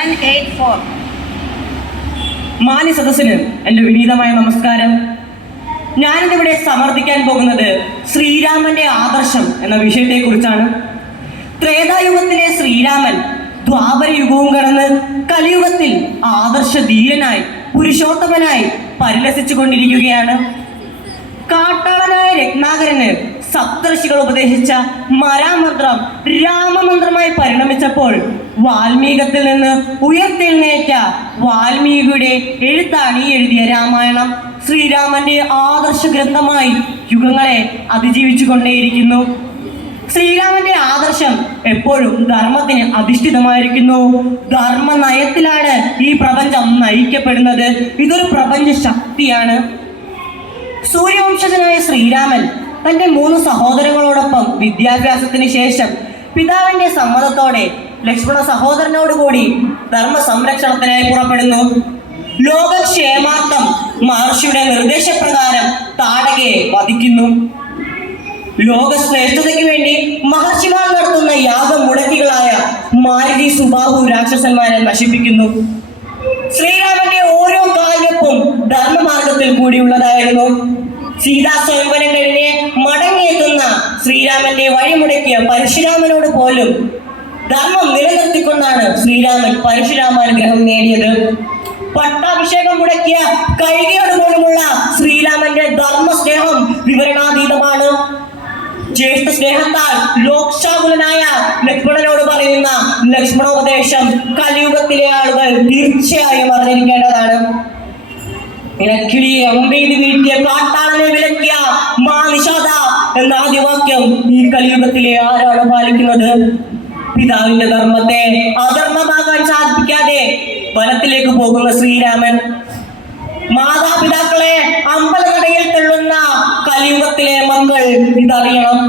Seven മാന്യ സദസ്സിന് എന്റെ വിനീതമായ നമസ്കാരം. ഞാനിന്നിവിടെ സമർപ്പിക്കാൻ പോകുന്നത് ശ്രീരാമന്റെ ആദർശം എന്ന വിഷയത്തെക്കുറിച്ചാണ്. ത്രേതായുഗത്തിലെ ശ്രീരാമൻ ദ്വാപര യുഗവും കടന്ന് കലിയുഗത്തിൽ ആദർശ ധീരനായി പുരുഷോത്തമനായി പരിലസിച്ചു കൊണ്ടിരിക്കുകയാണ് കാട്ടാളനായ രത്നാകരന് സപ്തർഷികൾ ഉപദേശിച്ച മരാമന്ത്രം രാമമന്ത്രമായി പരിണമിച്ചപ്പോൾ വാൽമീകത്തിൽ നിന്ന് ഉയർത്തെഴുന്നേറ്റ വാൽമീകിയുടെ എഴുത്താണ് ഈ എഴുതിയ രാമായണം. ശ്രീരാമന്റെ ആദർശ ഗ്രന്ഥമായി യുഗങ്ങളെ അതിജീവിച്ചു കൊണ്ടേയിരിക്കുന്നു. ശ്രീരാമന്റെ ആദർശം എപ്പോഴും ധർമ്മത്തിന് അധിഷ്ഠിതമായിരിക്കുന്നു. ധർമ്മ നയത്തിലാണ് ഈ പ്രപഞ്ചം നയിക്കപ്പെടുന്നത്. ഇതൊരു പ്രപഞ്ച ശക്തിയാണ്. സൂര്യവംശജനായ ശ്രീരാമൻ തന്റെ മൂന്ന് സഹോദരങ്ങളോടൊപ്പം വിദ്യാഭ്യാസത്തിന് ശേഷം പിതാവിന്റെ സമ്മതത്തോടെ ലക്ഷ്മണ സഹോദരനോടുകൂടി ധർമ്മ സംരക്ഷണത്തിനായി പുറപ്പെടുന്നു. ലോകക്ഷേമാർത്ഥം മഹർഷിയുടെ നിർദ്ദേശപ്രകാരം താടകയെ വധിക്കുന്നു. ലോക ശ്രേഷ്ഠതയ്ക്ക് വേണ്ടി മഹർഷിമാർ നടത്തുന്ന യാഗം മുടക്കികളായ മാരുതി സുബാഹു രാക്ഷസന്മാരെ നശിപ്പിക്കുന്നു. ശ്രീരാമന്റെ ഓരോ കാലപ്പും ധർമ്മമാർഗത്തിൽ കൂടിയുള്ളതായിരുന്നു. സീതാ സ്വയംവരം കഴിഞ്ഞ് മടങ്ങിയെത്തുന്ന ശ്രീരാമന്റെ വഴിമുടക്കിയ പരശുരാമനോട് പോലും ധർമ്മം നിലനിർത്തിക്കൊണ്ടാണ് ശ്രീരാമൻ പരശുരാമാനുഗ്രഹം നേടിയത്. പട്ടാഭിഷേകം മുടക്കിയ കൈകയോട് പോലുമുള്ള ശ്രീരാമന്റെ ധർമ്മസ്നേഹം വിവരണാതീതമാണ്. ജ്യേഷ്ഠ സ്നേഹത്താൽ ലോക്ഷാകുലനായ ലക്ഷ്മണനോട് പറയുന്ന ലക്ഷ്മണോപദേശം കലിയുഗത്തിലെ ആളുകൾ തീർച്ചയായും അറിഞ്ഞിരിക്കേണ്ടതാണ്. ഇണക്കിളിയെ അമ്പയിൽ വീഴ്ത്തിയ കാട്ടാളനെ വിലക്കിയ മാ നിഷാദ എന്ന ആദ്യവാക്യം ഈ കലിയുഗത്തിലെ ആരാണ് പാലിക്കുന്നത്? പിതാവിന്റെ ധർമ്മത്തെ അധർമ്മമാകാൻ സാധിക്കാതെ വനത്തിലേക്ക് പോകുന്ന ശ്രീരാമൻ. മാതാപിതാക്കളെ അമ്പലനടയിൽ തള്ളുന്ന കലിയുഗത്തിലെ മക്കൾ ഇതറിയണം.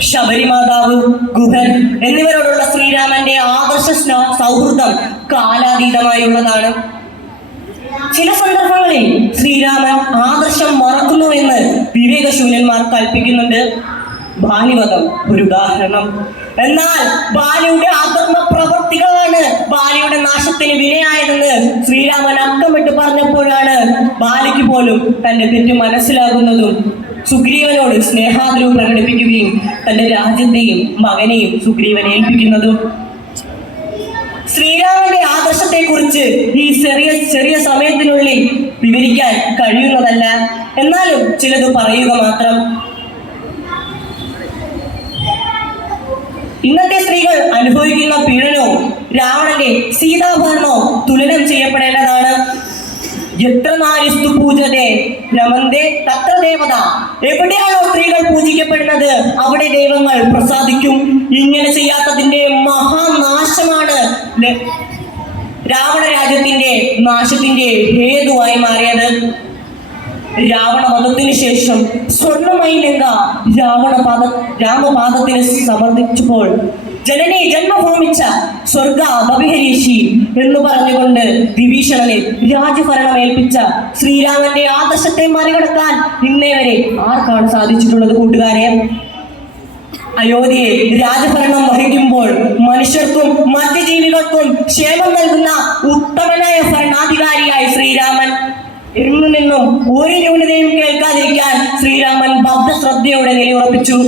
ശബരിമാതാവ് ഗുഹൻ എന്നിവരോടുള്ള ശ്രീരാമന്റെ ആദർശ സൗഹൃദം കാലാതീതമായുള്ളതാണ്. ചില സന്ദർഭങ്ങളിൽ ശ്രീരാമൻ ആദർശം മറക്കുന്നുവെന്ന് വിവേകശൂന്യന്മാർ കൽപ്പിക്കുന്നുണ്ട്. ബാലിവധം ഒരു ഉദാഹരണം. എന്നാൽ ബാലിയുടെ അധർമ്മ പ്രവർത്തികളാണ് ബാലിയുടെ നാശത്തിന് വിനയായതെന്ന് ശ്രീരാമൻ അക്കമിട്ട് പറഞ്ഞപ്പോഴാണ് ബാലിക്ക് പോലും തന്റെ തെറ്റ് മനസ്സിലാകുന്നതും സുഗ്രീവനോട് സ്നേഹാദരവ് പ്രകടിപ്പിക്കുകയും തന്റെ രാജ്യത്തെയും മകനെയും സുഗ്രീവൻ ഏൽപ്പിക്കുന്നതും. ശ്രീരാമന്റെ ആദർശത്തെ കുറിച്ച് ഈ ചെറിയ ചെറിയ സമയത്തിനുള്ളിൽ വിവരിക്കാൻ കഴിയുന്നതല്ല. എന്നാലും ചിലത് പറയുക മാത്രം. ഇന്നത്തെ സ്ത്രീകൾ അനുഭവിക്കുന്ന പീഡനവും രാവണന്റെ സീതാഭരണവും തുലനം ചെയ്യപ്പെടേണ്ടതാണ്. എത്ര നാരിസ്തു പൂജതേ രമന്തേ തത്ര ദേവത എവിടെയാണോ സ്ത്രീകൾ പൂജിക്കപ്പെടുന്നത് അവിടെ ദൈവങ്ങൾ പ്രസാദിക്കും. ഇങ്ങനെ ചെയ്യാത്തതിന്റെ രാവണ രാജ്യത്തിന്റെ നാശത്തിന്റെ ഹേതുവായി മാറിയത് രാവണ വധത്തിന് ശേഷം സ്വർണമയി ലങ്ക രാവണ പാദ രാമപാദത്തിന് സമർപ്പിച്ചപ്പോൾ ജനനെ ജന്മഭൂമിച്ച സ്വർഗ ബഹിഹരീഷി എന്ന് പറഞ്ഞുകൊണ്ട് വിഭീഷണനെ രാജഭരണം ഏൽപ്പിച്ച ശ്രീരാമന്റെ ആദർശത്തെ മറികടക്കാൻ ഇന്നേ വരെ ആർക്കാണ് സാധിച്ചിട്ടുള്ളത് കൂട്ടുകാരെ? അയോധ്യയെ രാജഭരണം വഹിക്കുമ്പോൾ മനുഷ്യർക്കും മറ്റ് ജീവികൾക്കും ക്ഷേമം നൽകുന്ന ഉത്തമനായ ഭരണാധികാരിയായി ശ്രീരാമൻ. എന്നു നിന്നും ഒരു ന്യൂനതയും കേൾക്കാതിരിക്കാൻ ശ്രീരാമൻ ഭക്തശ്രദ്ധയോടെ നിലയുറപ്പിച്ചു.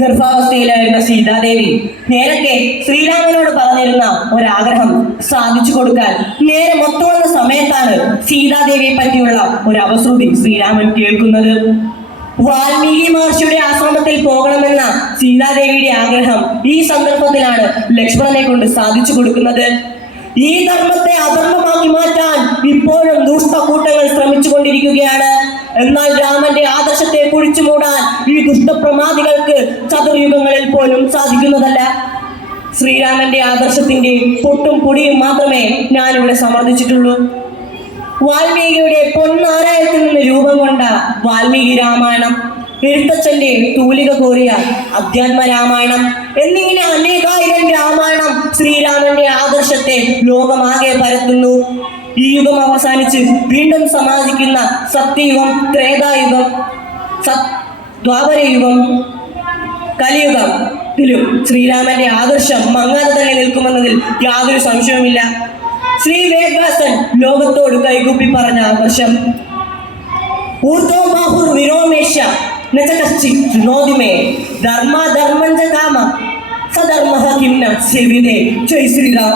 ഗർഭാവസ്ഥയിലായിരുന്ന സീതാദേവി നേരത്തെ ശ്രീരാമനോട് പറഞ്ഞിരുന്ന ഒരാഗ്രഹം സാധിച്ചു കൊടുക്കാൻ നേരെ മൊത്തം സമയത്താണ് സീതാദേവിയെ പറ്റിയുള്ള ഒരു അവസൃതി ശ്രീരാമൻ കേൾക്കുന്നത്. വാൽമീകി മഹർഷിയുടെ ആശ്രമത്തിൽ പോകണമെന്ന സീതാദേവിയുടെ ആഗ്രഹം ഈ സന്ദർഭത്തിലാണ് ലക്ഷ്മണനെ കൊണ്ട് സാധിച്ചു കൊടുക്കുന്നത്. ഈ ധർമ്മത്തെ അധർമ്മമാക്കി മാറ്റാൻ ഇപ്പോഴും ദുഷ്ടക്കൂട്ടങ്ങൾ ശ്രമിച്ചുകൊണ്ടിരിക്കുകയാണ്. എന്നാൽ രാമന്റെ ആദർശത്തെ കുഴിച്ചു മൂടാൻ ഈ ദുഷ്ടപ്രമാദികൾക്ക് ചതുർയുഗങ്ങളിൽ പോലും സാധിക്കുന്നതല്ല. ശ്രീരാമന്റെ ആദർശത്തിന്റെ പൊട്ടും പൊടിയും മാത്രമേ ഞാനിവിടെ സമർപ്പിച്ചിട്ടുള്ളൂ. വാൽമീകിയുടെ പൊന്നാരായത്തിൽ നിന്ന് രൂപം കൊണ്ട വാൽമീകി രാമായണം എഴുത്തച്ഛന്റെ തൂലിക കോറിയ അധ്യാത്മ രാമായണം എന്നിങ്ങനെ അനേകായിരം രാമായണം ശ്രീരാമന്റെ ആദർശത്തെ ലോകമാകെ പരത്തുന്നു. ഈ യുഗം അവസാനിച്ച് വീണ്ടും സമാജിക്കുന്ന സത്യയുഗം ത്രേതായുഗം ദ്വാപരയുഗം കലിയുഗം ഇതിലും ശ്രീരാമന്റെ ആദർശം മങ്ങാതെ തന്നെ നിൽക്കുമെന്നതിൽ യാതൊരു സംശയവുമില്ല. ശ്രീ വേദവ്യാസൻ ലോകത്തോട് കൈകൂപ്പി പറഞ്ഞ ആദർശം ഊർദ്ധോ ബാഹുർ വിരോമേശ ന ച കശ്ചിത് ശൃണോതി മേ ധർമ്മ ധർമ്മം ച കാമ സധർമ്മ കിംന സേവിതേ ജയ് ശ്രീരാം